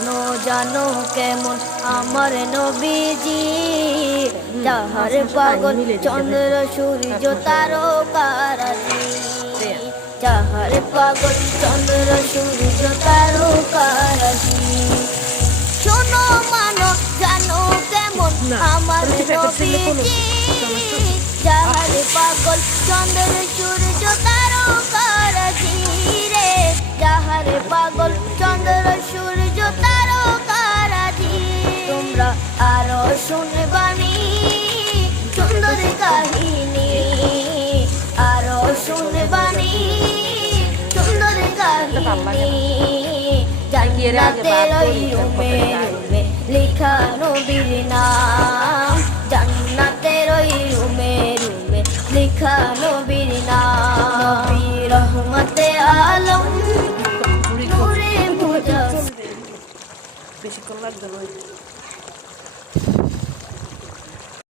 শোনো জানো কেমন আমার নবীজি, যাহার পাগল চন্দ্র সূর্য তারকারাজি, যাহার পাগল চন্দ্র সূর্য তারকারাজি। শোনো মানো জানো কেমন আমার নবীজি, যাহার পাগল চন্দ্র সূর্য তারকারাজি রে, যাহার পাগল চন্দ্র সূর্য তারকারাজি। তোমরা আরো শুনবানি সুন্দর কাহিনী, আরো শুনবানি সুন্দর কাহিনী। জান্নাতের ওই রুমে রুমে লেখা নবীর নাম, জান্নাতের ওই রুমে রুমে লেখা নবীর নাম। নবী রহমতে আলম নূরে মুজাসসাম। বেশিক্ষণ লাগবে না।